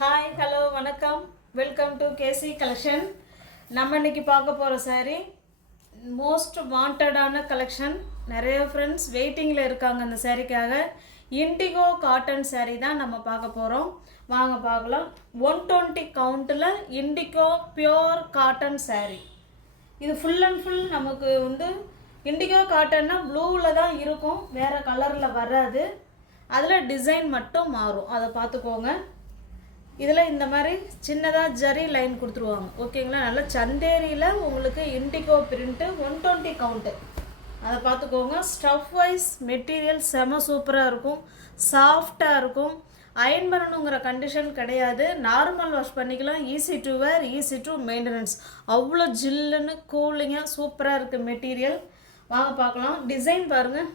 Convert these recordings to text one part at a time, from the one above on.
Hi hello வணக்கம், welcome to KC collection. நம்ம இன்னைக்கு பார்க்க போகிற சாரீ மோஸ்ட் வாண்டடான கலெக்ஷன். நிறைய ஃப்ரெண்ட்ஸ் வெயிட்டிங்கில் இருக்காங்க அந்த சாரீக்காக. இண்டிகோ காட்டன் சாரீ தான் நம்ம பார்க்க போகிறோம். வாங்க பார்க்கலாம். 120 கவுண்ட்டில் இண்டிகோ பியோர் காட்டன் சாரீ. இது ஃபுல் அண்ட் ஃபுல் நமக்கு இண்டிகோ காட்டன்னா ப்ளூவில் தான் இருக்கும், வேறு கலரில் வராது. அதில் டிசைன் மட்டும் மாறும், அதை பார்த்துக்கோங்க. இதில் இந்த மாதிரி சின்னதாக ஜரி லைன் கொடுத்துருவாங்க, ஓகேங்களா. நல்லா சந்தேரியில் உங்களுக்கு இண்டிகோ பிரிண்ட்டு 120 கவுண்ட்டு, அதை பார்த்துக்கோங்க. ஸ்டஃப் வைஸ் மெட்டீரியல் செம சூப்பராக இருக்கும், சாஃப்டாக இருக்கும். அயன் பண்ணணுங்கிற கண்டிஷன் கிடையாது, நார்மல் வாஷ் பண்ணிக்கலாம். Easy to wear, easy to maintenance. அவ்வளோ ஜில்லுன்னு கூலிங்காக சூப்பராக இருக்குது மெட்டீரியல். வாங்க பார்க்கலாம். டிசைன் பாருங்கள்,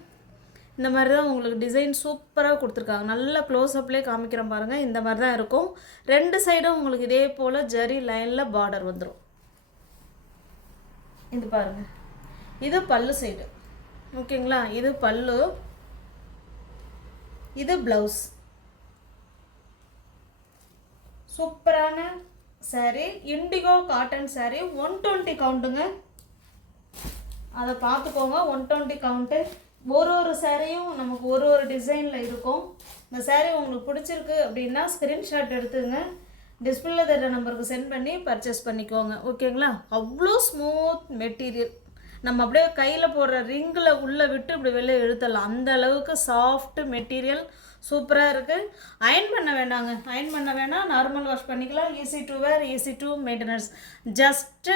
இந்த மாதிரி தான் உங்களுக்கு டிசைன் சூப்பராக கொடுத்துருக்காங்க. நல்ல க்ளோஸ்அப்லேயே காமிக்கிறேன் பாருங்கள். இந்த மாதிரி தான் இருக்கும். ரெண்டு சைடும் உங்களுக்கு இதே போல் ஜரி லைனில் பார்டர் வந்துடும். இது பாருங்கள், இது பல்லு சைடு, ஓகேங்களா. இது பல்லு, இது ப்ளவுஸ். சூப்பரான சாரீ, இண்டிகோ காட்டன் சாரீ. 120 கவுண்ட்டுங்க, அதை பார்த்துக்கோங்க. 120 கவுண்ட்டு. ஒரு சாரியும் நமக்கு ஒரு டிசைனில் இருக்கும். இந்த சாரீ உங்களுக்கு பிடிச்சிருக்கு அப்படின்னா ஸ்க்ரீன்ஷாட் எடுத்துங்க, டிஸ்பிளேல தர நம்பருக்கு சென்ட் பண்ணி பர்ச்சேஸ் பண்ணிக்கோங்க, ஓகேங்களா. அவ்வளோ ஸ்மூத் மெட்டீரியல், நம்ம அப்படியே கையில் போடுற ரிங்கில் உள்ளே விட்டு இப்படி வெளியே இழுத்தலாம், அந்த அளவுக்கு சாஃப்ட் மெட்டீரியல் சூப்பராக இருக்குது. அயன் பண்ண வேண்டாங்க, அயன் பண்ண வேணாம், நார்மல் வாஷ் பண்ணிக்கலாம். Easy to wear, easy to maintenance. Just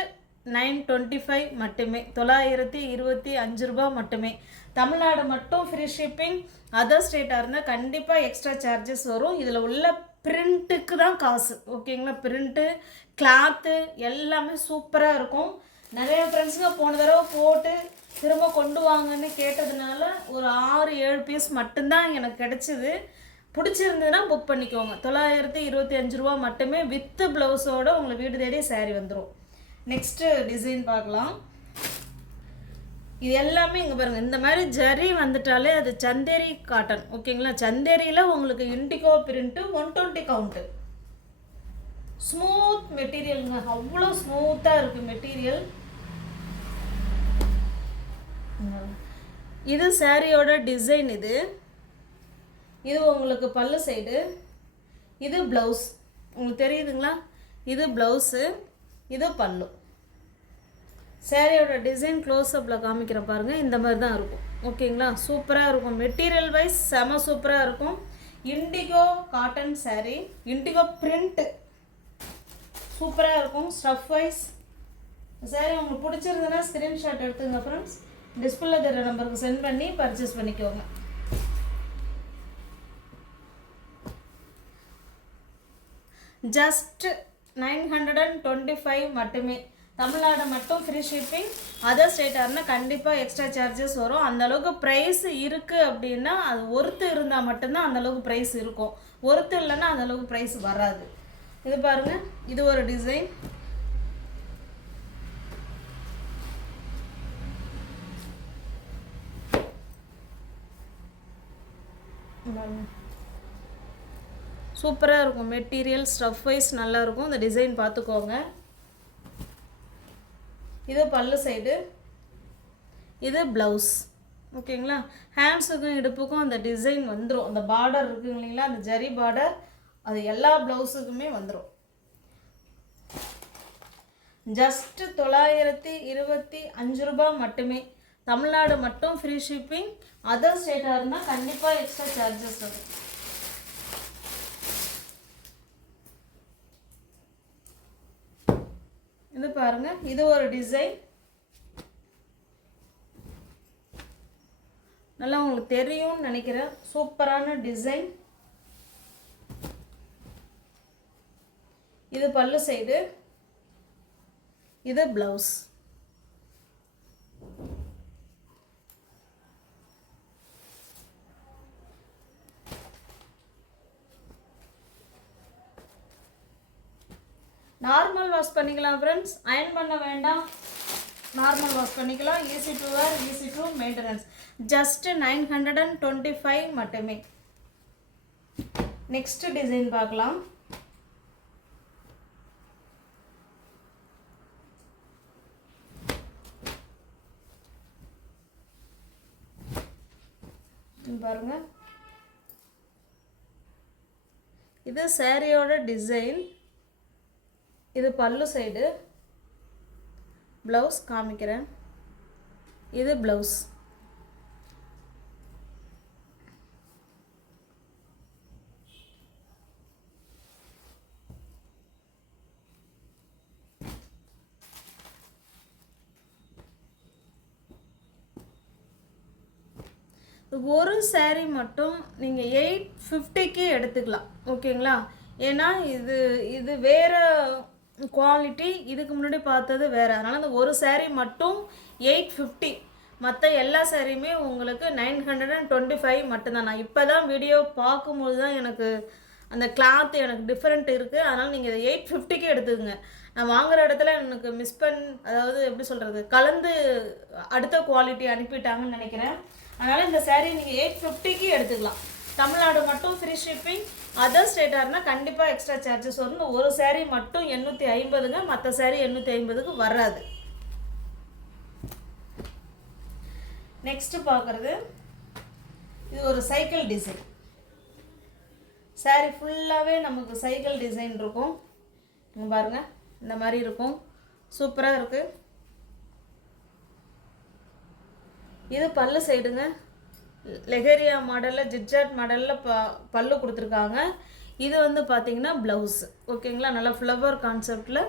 925 மட்டுமே, 925 ரூபா மட்டுமே. தமிழ்நாடு மட்டும் ஃப்ரீ ஷிப்பிங். அதர் ஸ்டேட்டாக இருந்தால் கண்டிப்பாக எக்ஸ்ட்ரா சார்ஜஸ் வரும். இதில் உள்ள பிரிண்ட்டுக்கு தான் காசு, ஓகேங்களா. பிரிண்ட்டு, கிளாத்து எல்லாமே சூப்பராக இருக்கும். நிறைய ஃப்ரெண்ட்ஸுங்க போன தடவை போட்டு திரும்ப கொண்டு வாங்கன்னு கேட்டதுனால ஒரு 6-7 பீஸ் மட்டும்தான் எனக்கு கிடச்சிது. பிடிச்சிருந்ததுன்னா புக் பண்ணிக்கோங்க. 925 ரூபா மட்டுமே, வித்து ப்ளவுஸோடு உங்களுக்கு வீடு தேடி சாரீ வந்துடும். நெக்ஸ்ட்டு டிசைன் பார்க்கலாம். இது எல்லாமே இங்கே பாருங்கள், இந்த மாதிரி ஜரி வந்துட்டாலே அது சந்தேரி காட்டன், ஓகேங்களா. சந்தேரியில் உங்களுக்கு இண்டிகோ பிரிண்ட்டு 120 கவுண்ட்டு. ஸ்மூத் மெட்டீரியலுங்க, அவ்வளோ ஸ்மூத்தாக இருக்குது மெட்டீரியல். இது சாரியோட டிசைன். இது உங்களுக்கு பல்லு சைடு, இது ப்ளவுஸ். உங்களுக்கு தெரியுதுங்களா, இது ப்ளவுஸு, இது பல்லு. சாரியோட டிசைன் க்ளோஸ்அப்பில் காமிக்கிறேன் பாருங்கள். இந்த மாதிரி தான் இருக்கும், ஓகேங்களா. சூப்பராக இருக்கும், மெட்டீரியல் வைஸ் செம சூப்பராக இருக்கும். Indigo cotton sari, indigo print சூப்பராக இருக்கும். ஸ்டஃப் வைஸ் சாரீ உங்களுக்கு பிடிச்சிருந்ததுன்னா ஸ்க்ரீன்ஷாட் எடுத்துங்க ஃப்ரெண்ட்ஸ், டிஸ்பிளேல தர நம்பருக்கு சென்ட் பண்ணி பர்ச்சேஸ் பண்ணிக்கோங்க. ஜஸ்ட் 925 மட்டுமே. தமிழ்நாடு மட்டும் ஃப்ரீ ஷிப்பிங். அதர் ஸ்டேட்டாக இருந்தால் கண்டிப்பாக எக்ஸ்ட்ரா சார்ஜஸ் வரும். அந்தளவுக்கு ப்ரைஸ் இருக்குது அப்படின்னா அது ஒர்த்து இருந்தால் மட்டும்தான் அந்தளவுக்கு ப்ரைஸ் இருக்கும், ஒர்த்து இல்லைன்னா அந்தளவுக்கு ப்ரைஸ் வராது. இது பாருங்கள், இது ஒரு டிசைன். சூப்பராக இருக்கும் மெட்டீரியல், ஸ்டஃப் வைஸ் நல்லாயிருக்கும். இந்த டிசைன் பார்த்துக்கோங்க. இது பல்லு சைடு, இது ப்ளவுஸ், ஓகேங்களா. ஹேண்ட்ஸுக்கும் இடுப்புக்கும் அந்த டிசைன் வந்துடும். அந்த பார்டர் இருக்குங்க இல்லைங்களா, அந்த ஜரி பார்டர், அது எல்லா ப்ளவுஸுக்குமே வந்துடும். ஜஸ்ட்டு 925 ரூபா மட்டுமே. தமிழ்நாடு மட்டும் ஃப்ரீ ஷிப்பிங். அதர் ஸ்டேட்டாக இருந்தால் கண்டிப்பாக எக்ஸ்ட்ரா சார்ஜஸ் வரும். இது பாருங்க, இது ஒரு டிசைன். நல்லா உங்களுக்கு தெரியும்னு நினைக்கிறேன். சூப்பரான டிசைன். இது பல்லு சைடு, இது ப்ளவுஸ். நார்மல் வாஷ் பண்ணிக்கலாம் ஃப்ரெண்ட்ஸ், அயன் பண்ண வேண்டாம், நார்மல் வாஷ் பண்ணிக்கலாம். Easy to wear, easy to maintenance. Just 925 மட்டுமே. நெக்ஸ்ட் டிசைன் பார்க்கலாம். பாருங்கள், இது சாரியோட டிசைன். இது பல்லு சைடு. ப்ளவுஸ் காமிக்கிறேன். இது ப்ளவுஸ். ஒரு சாரீ மட்டும் நீங்கள் 850க்கு எடுத்துக்கலாம். ஓகேங்களா? ஏன்னா இது வேறு குவாலிட்டி, இதுக்கு முன்னாடி பார்த்தது வேறு. அதனால் அந்த ஒரு சாரீ மட்டும் 850. மற்ற எல்லா சாரியுமே உங்களுக்கு 925 மட்டும்தான். நான் இப்போ தான் வீடியோ பார்க்கும்போது தான் எனக்கு அந்த கிளாத் எனக்கு டிஃப்ரெண்ட் இருக்குது. அதனால் நீங்கள் இதை 850க்கு எடுத்துக்கோங்க. நான் வாங்குகிற இடத்துல எனக்கு அதாவது எப்படி சொல்கிறது, கலந்து அடுத்த குவாலிட்டி அனுப்பிட்டாங்கன்னு நினைக்கிறேன். அதனால் இந்த சாரீ நீங்கள் 850க்கு எடுத்துக்கலாம். தமிழ்நாடு மட்டும் ஃப்ரீ ஷிப்பிங். அதர் ஸ்டேட்டாக இருந்தால் கண்டிப்பாக எக்ஸ்ட்ரா சார்ஜஸ் வரும். இந்த ஒரு சாரீ மட்டும் 850ங்க. மற்ற சாரீ 850க்கு வராது. நெக்ஸ்ட்டு பார்க்குறது, இது ஒரு சைக்கிள் டிசைன். சாரீ ஃபுல்லாகவே நமக்கு சைக்கிள் டிசைன் இருக்கும். இங்கே பாருங்கள், இந்த மாதிரி இருக்கும். சூப்பராக இருக்குது. இது பல்லு சைடுங்க. லெஹரியா மாடலில், ஜிட்ஜாட் மாடலில் பல்லு கொடுத்துருக்காங்க. இது வந்து பார்த்திங்கன்னா ப்ளவுஸ். ஓகேங்களா? நல்லா ஃப்ளவர் கான்செப்டில்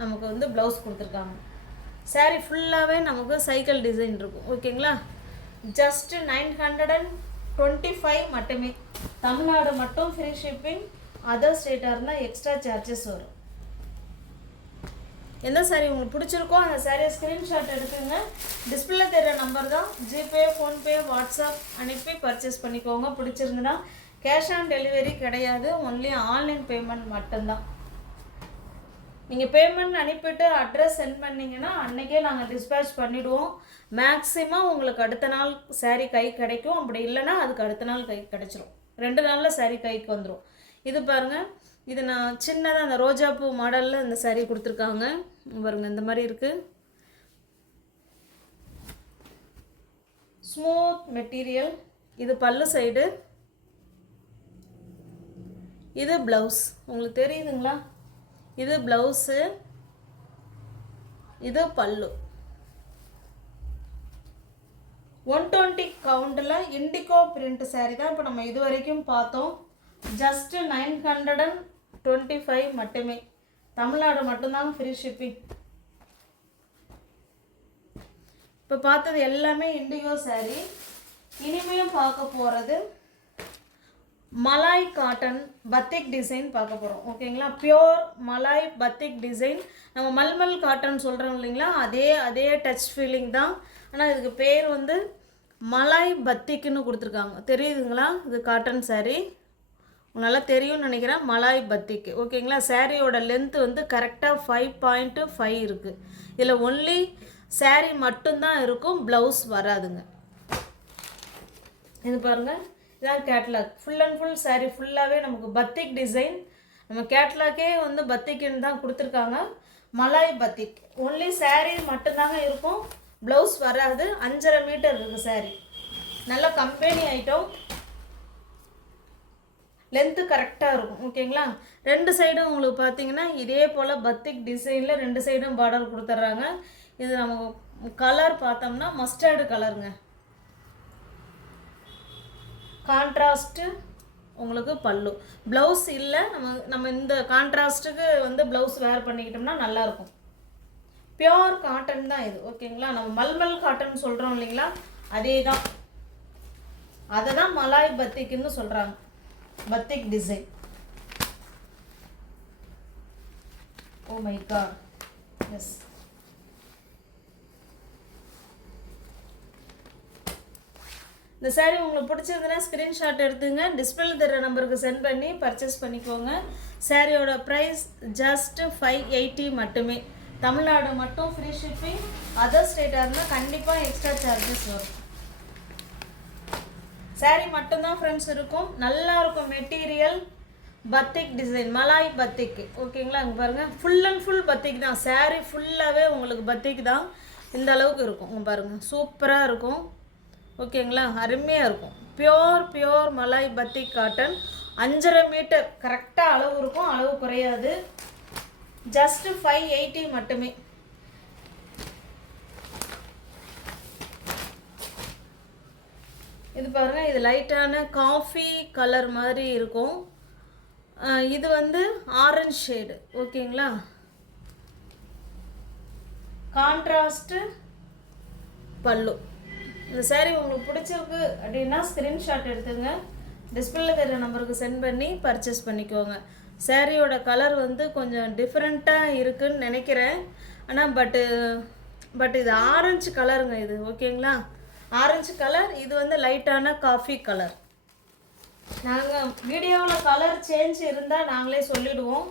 நமக்கு வந்து ப்ளவுஸ் கொடுத்துருக்காங்க. சாரீ ஃபுல்லாகவே நமக்கு சைக்கிள் டிசைன் இருக்கும். ஓகேங்களா? ஜஸ்ட் 925 மட்டுமே. தமிழ்நாடு மட்டும் ஃப்ரீ ஷிப்பிங். அதர் ஸ்டேட்டாக இருந்தால் எக்ஸ்ட்ரா சார்ஜஸ் வரும். எந்த சாரீ உங்களுக்கு பிடிச்சிருக்கோ அந்த சாரியை ஸ்க்ரீன்ஷாட் எடுத்துங்க. டிஸ்பிளே தெரிகிற நம்பர் தான். ஜிபே, ஃபோன்பே, வாட்ஸ்அப் அனுப்பி பர்ச்சேஸ் பண்ணிக்கோங்க. பிடிச்சிருந்துன்னா கேஷ் ஆன் டெலிவரி கிடையாது. ஒன்லி ஆன்லைன் பேமெண்ட் மட்டும்தான். நீங்கள் பேமெண்ட் அனுப்பிட்டு அட்ரஸ் சென்ட் பண்ணிங்கன்னா அன்றைக்கே நாங்கள் டிஸ்பேச் பண்ணிவிடுவோம். மேக்ஸிமம் உங்களுக்கு அடுத்த நாள் சாரீ கை கிடைக்கும். அப்படி இல்லைன்னா அதுக்கு அடுத்த நாள் கை கிடைச்சிரும். 2 நாளில் சாரீ கைக்கு வந்துடும். இது பாருங்கள், இது நான் சின்னதாக அந்த ரோஜாப்பூ மாடலில் இந்த சாரீ கொடுத்துருக்காங்க. பாருங்கள், இந்த மாதிரி இருக்குது. Smooth material. இது பல்லு சைடு. இது ப்ளவுஸ். உங்களுக்கு தெரியுதுங்களா? இது ப்ளவுஸு, இது பல்லு. 120 கவுண்டில் இண்டிகோ பிரிண்ட் சாரீ தான் இப்போ நம்ம இது வரைக்கும் பார்த்தோம். ஜஸ்ட் 925 மட்டுமே. தமிழ்நாடு மட்டும்தான் ஃப்ரீ ஷிப்பிங். இப்போ பார்த்தது எல்லாமே இண்டிகோ சாரீ. இனிமேல் பார்க்க போகிறது மலாய் காட்டன் பத்திக் டிசைன் பார்க்க போகிறோம். ஓகேங்களா? Pure Malay batik design. நம்ம மல்மல் காட்டன் சொல்கிறோம் இல்லைங்களா, அதே டச் ஃபீலிங் தான். ஆனால் இதுக்கு பேர் வந்து மலாய் பத்திக்குன்னு கொடுத்துருக்காங்க. தெரியுதுங்களா? இது காட்டன் சாரீ. நல்லா தெரியும்னு நினைக்கிறேன். மலாய் பத்திக்கு. ஓகேங்களா? சாரியோட லென்த்து வந்து கரெக்டாக 5.5 இருக்குது. இதில் ஒன்லி சாரீ மட்டும்தான் இருக்கும், ப்ளவுஸ் வராதுங்க. இது பாருங்கள், இதான் catalogue. Full and full sari ஃபுல்லாகவே நமக்கு பத்திக் டிசைன். நம்ம கேட்லாக்கே வந்து பத்திக்குன்னு தான் கொடுத்துருக்காங்க. மலாய் பத்திக். ஒன்லி சாரீ மட்டும்தாங்க இருக்கும், ப்ளவுஸ் வராது. 5.5 மீட்டர் இருக்குது சாரீ. நல்ல கம்பெனி ஐட்டம். லென்த்து கரெக்டாக இருக்கும். ஓகேங்களா? 2 சைடும் உங்களுக்கு பார்த்தீங்கன்னா இதே போல் பத்திக் டிசைனில் 2 சைடும் பார்டர் கொடுத்துட்றாங்க. இது நம்ம கலர் பார்த்தோம்னா மஸ்டர்டு கலருங்க. கான்ட்ராஸ்ட்டு உங்களுக்கு பல்லு. ப்ளவுஸ் இல்லை. நம்ம இந்த கான்ட்ராஸ்ட்டுக்கு வந்து ப்ளவுஸ் வேர் பண்ணிக்கிட்டோம்னா நல்லாயிருக்கும். பியோர் காட்டன் தான் இது. ஓகேங்களா? நம்ம மல்மல் காட்டன் சொல்கிறோம் இல்லைங்களா, அதே தான். அதை தான் மலாய் பத்திக்குன்னு சொல்கிறாங்க. Batik design. Oh my god. Yes. இந்த சாரீ உங்களுக்கு பிடிச்சதுன்னா ஸ்க்ரீன்ஷாட் எடுத்துங்க. டிஸ்பிளே தர நம்பருக்கு சென்ட் பண்ணி பர்ச்சேஸ் பண்ணிக்கோங்க. சாரியோட ப்ரைஸ் ஜஸ்ட் 580 மட்டுமே. தமிழ்நாடு மட்டும் ஃப்ரீ ஷிப்பிங். அதர் ஸ்டேட்டாக இருந்தால் கண்டிப்பாக எக்ஸ்ட்ரா சார்ஜஸ் வரும். சாரீ மட்டும்தான் ஃப்ரெண்ட்ஸ் இருக்கும். நல்லா இருக்கும் material. Batik design, Malay batik. ஓகேங்களா? இங்கே பாருங்கள், ஃபுல் அண்ட் ஃபுல் பத்திக் தான். சாரீ ஃபுல்லாகவே உங்களுக்கு பத்திக் தான். இந்த அளவுக்கு இருக்கும். இங்கே பாருங்கள், சூப்பராக இருக்கும். ஓகேங்களா, அருமையாக இருக்கும். Pure Malay batik cotton, 5.5 metre கரெக்டாக அளவு இருக்கும், அளவு குறையாது. ஜஸ்ட் 580 மட்டுமே. இது பாருங்கள், இது லைட்டான காஃபி கலர் மாதிரி இருக்கும். இது வந்து ஆரஞ்சு ஷேடு. ஓகேங்களா, கான்ட்ராஸ்ட்டு பல்லு. இந்த சாரீ உங்களுக்கு பிடிச்சிருக்கு அப்படின்னா ஸ்க்ரீன்ஷாட் எடுத்துங்க, டிஸ்பிளேல தெரிகிற நம்பருக்கு சென்ட் பண்ணி பர்ச்சேஸ் பண்ணிக்கோங்க. சாரியோட கலர் வந்து கொஞ்சம் டிஃப்ரெண்ட்டாக இருக்குதுன்னு நினைக்கிறேன். ஆனால் பட் இது ஆரஞ்சு கலருங்க இது. ஓகேங்களா, ஆரஞ்சு கலர். இது வந்து லைட்டான காஃபி கலர். நாங்கள் வீடியோவில் கலர் சேஞ்ச் இருந்தால் நாங்களே சொல்லிவிடுவோம்.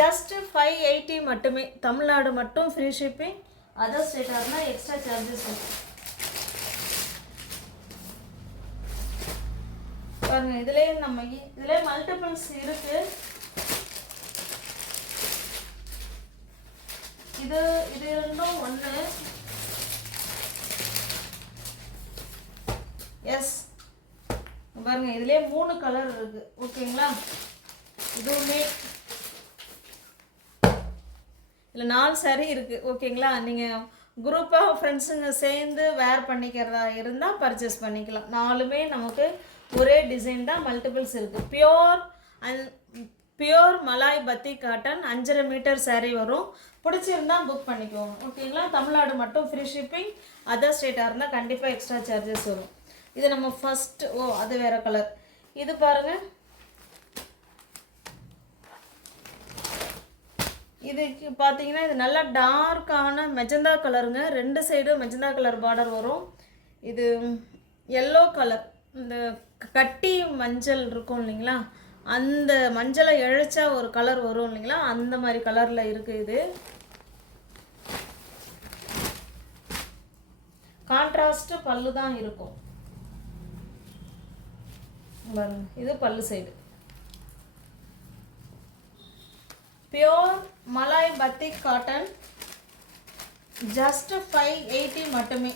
ஜஸ்ட்டு 580 மட்டுமே. தமிழ்நாடு மட்டும் ஃப்ரீ ஷிப்பிங். அதர் ஸ்டேட்டாக இருந்தால் எக்ஸ்ட்ரா சார்ஜஸ் இருக்கும். பாருங்கள், இதுலேயே மல்டிபிள்ஸ் இருக்குது. இது ரெண்டும் ஒன்று. எஸ், பாருங்கள், இதுலேயே 3 கலர் இருக்குது. ஓகேங்களா, இதுவுமே இல்லை 4 சாரீ இருக்குது. ஓகேங்களா, நீங்கள் குரூப்பாக ஃப்ரெண்ட்ஸுங்க சேர்ந்து வேர் பண்ணிக்கிறதா இருந்தால் பர்ச்சேஸ் பண்ணிக்கலாம். 4மே நமக்கு ஒரே டிசைன் தான், மல்டிபிள்ஸ் இருக்குது. Pure Malay batik cotton, 5.5 metre sari வரும். பிடிச்சிருந்தா புக் பண்ணிக்கோங்க. ஓகேங்களா, தமிழ்நாடு மட்டும் ஃப்ரீ ஷிப்பிங். அதர் ஸ்டேட்டாக இருந்தால் கண்டிப்பாக எக்ஸ்ட்ரா சார்ஜஸ் வரும். இது நம்ம ஃபஸ்ட்டு, அது வேறு கலர். இது பாருங்கள், இதுக்கு பார்த்தீங்கன்னா இது நல்லா டார்க்கான மெஜந்தா கலருங்க. 2 சைடும் மெஜந்தா கலர் பார்டர் வரும். இது எல்லோ கலர், இந்த கட்டி மஞ்சள் இருக்கும் இல்லைங்களா, அந்த மஞ்சளை இழைச்சா ஒரு கலர் வரும் இல்லைங்களா, அந்த மாதிரி கலரில் இருக்குது. இது கான்ட்ராஸ்ட் பல்லு தான் இருக்கும். இது பல்லு side. Pure Malay batik cotton, just 580 மட்டுமே.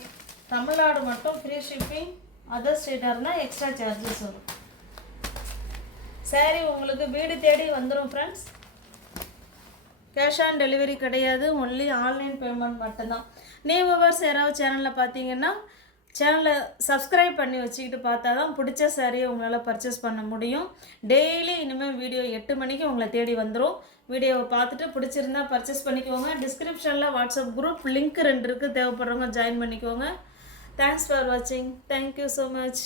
தமிழ்நாடு மட்டும் ஃப்ரீ ஷிப்பிங். அதர் ஸ்டேட்டாக இருந்தால் எக்ஸ்ட்ரா சார்ஜஸ் வரும். சாரீ உங்களுக்கு வீடு தேடி வந்துடும் ஃப்ரெண்ட்ஸ். கேஷ் ஆன் டெலிவரி கிடையாது, ஒன்லி ஆன்லைன் பேமெண்ட் மட்டும்தான். நியூ வியூவர்ஸ் யாராவது சேனலில் பார்த்தீங்கன்னா சேனலை சப்ஸ்கிரைப் பண்ணி வச்சுக்கிட்டு பார்த்தா தான் பிடிச்ச சாரியை உங்களால் பர்ச்சேஸ் பண்ண முடியும். டெய்லி இனிமேல் வீடியோ 8 மணிக்கு உங்களை தேடி வந்துடும். வீடியோவை பார்த்துட்டு பிடிச்சிருந்தா பர்ச்சேஸ் பண்ணிக்கோங்க. டிஸ்கிரிப்ஷனில் வாட்ஸ்அப் குரூப் லிங்க் 2 இருக்குது, தேவைப்படுறவங்க ஜாயின் பண்ணிக்கோங்க. தேங்க்ஸ் ஃபார் வாட்சிங். Thank you so much.